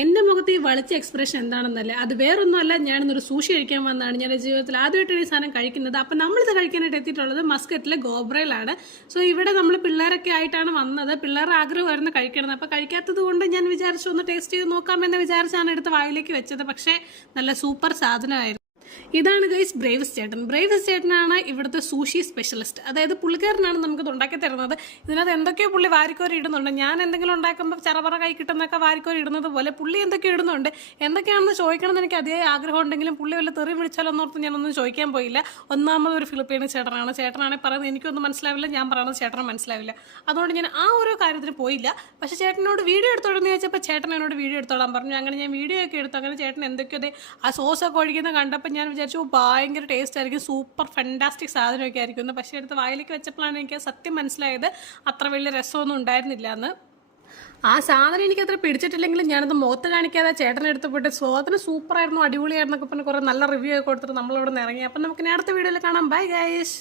എൻ്റെ മുഖത്ത് ഈ വളിച്ച എക്സ്പ്രഷൻ എന്താണെന്നല്ലേ, അത് വേറൊന്നുമല്ല, ഞാനിന്നൊരു സൂഷി കഴിക്കാൻ വന്നതാണ്. ഞാൻ ജീവിതത്തിൽ ആദ്യമായിട്ടാണ് ഈ സാധനം കഴിക്കുന്നത്. അപ്പം നമ്മളിത് കഴിക്കാനായിട്ട് എത്തിയിട്ടുള്ളത് മസ്കറ്റിലെ ഗോബ്രയിലാണ്. സോ ഇവിടെ നമ്മൾ പിള്ളേരൊക്കെ ആയിട്ടാണ് വന്നത്. പിള്ളേരുടെ ആഗ്രഹമായിരുന്നു കഴിക്കണം. അപ്പോൾ കഴിക്കാത്തത് കൊണ്ട് ഞാൻ വിചാരിച്ചു ഒന്ന് ടേസ്റ്റ് ചെയ്ത് നോക്കാമെന്ന് വിചാരിച്ചാണ് എടുത്ത് വായിലേക്ക് വെച്ചത്. പക്ഷേ നല്ല സൂപ്പർ സാധനമായിരുന്നു. ഇതാണ് ഗൈസ് ബ്രേവ്സ് ചേട്ടൻ. ബ്രേവ്സ് ചേട്ടനാണ് ഇവിടുത്തെ സൂഷി സ്പെഷ്യലിസ്റ്റ്. അതായത് പുള്ളിക്കാരനാണ് നമുക്കിത് ഉണ്ടാക്കി തരുന്നത്. ഇതിനകത്ത് എന്തൊക്കെയോ പുള്ളി വാരിക്കോരി ഇടുന്നുണ്ട്. ഞാൻ എന്തെങ്കിലും ഉണ്ടാക്കുമ്പോൾ ചറപറ കൈ കിട്ടുന്നൊക്കെ വാരിക്കോരി ഇടുന്നത് പോലെ പുള്ളി എന്തൊക്കെയോ ഇടുന്നുണ്ട്. എന്തൊക്കെയാണെന്ന് ചോദിക്കണമെന്ന് എനിക്ക് അതേ ആഗ്രഹം ഉണ്ടെങ്കിലും പുള്ളി വല്ല തെറി വിളിച്ചാലോന്നോർത്ത് ഞാനൊന്നും ചോദിക്കാൻ പോയില്ല. ഒന്നാമതൊരു ഫിലിപ്പീന് ചേട്ടനാണെങ്കിൽ പറയുന്നത് എനിക്കൊന്നും മനസ്സിലാവില്ല, ഞാൻ പറയുന്നത് ചേട്ടനും മനസ്സിലാവില്ല. അതുകൊണ്ട് ഞാൻ ആ ഒരു കാര്യത്തിന് പോയില്ല. പക്ഷേ ചേട്ടനോട് വീഡിയോ എടുത്തോളെന്ന് ചോദിച്ചപ്പോൾ ചേട്ടൻ എന്നോട് വീഡിയോ എടുത്തോളാൻ പറഞ്ഞു. അങ്ങനെ ഞാൻ വീഡിയോ ഒക്കെ എടുത്തു. അങ്ങനെ ചേട്ടൻ എന്തൊക്കെയോ ആ സോസൊക്കെ ഒഴിക്കുന്ന കണ്ടപ്പോൾ ഞാൻ വിചാരിച്ചു ഭയങ്കര ടേസ്റ്റ് ആയിരിക്കും, സൂപ്പർ ഫെൻറ്റാസ്റ്റിക് സാധനമൊക്കെ ആയിരിക്കും. പക്ഷേ എടുത്ത് വായിലേക്ക് വെച്ചപ്പോഴാണ് എനിക്ക് സത്യം മനസ്സിലായത് അത്ര വലിയ രസമൊന്നും ഉണ്ടായിരുന്നില്ല എന്ന്. ആ സാധനം എനിക്ക് അത്ര പിടിച്ചിട്ടില്ലെങ്കിലും ഞാനത് മുഖത്ത് കാണിക്കാതെ ചേട്ടനെടുത്ത് പോയിട്ട് സാധനം സൂപ്പറായിരുന്നു, അടിപൊളിയായിരുന്നൊക്കെ പറഞ്ഞ് കുറേ നല്ല റിവ്യൂ ഒക്കെ കൊടുത്തിട്ട് നമ്മളിവിടെ നിന്ന് ഇറങ്ങി. അപ്പം നമുക്ക് അടുത്ത വീഡിയോയിൽ കാണാം. Bye guys.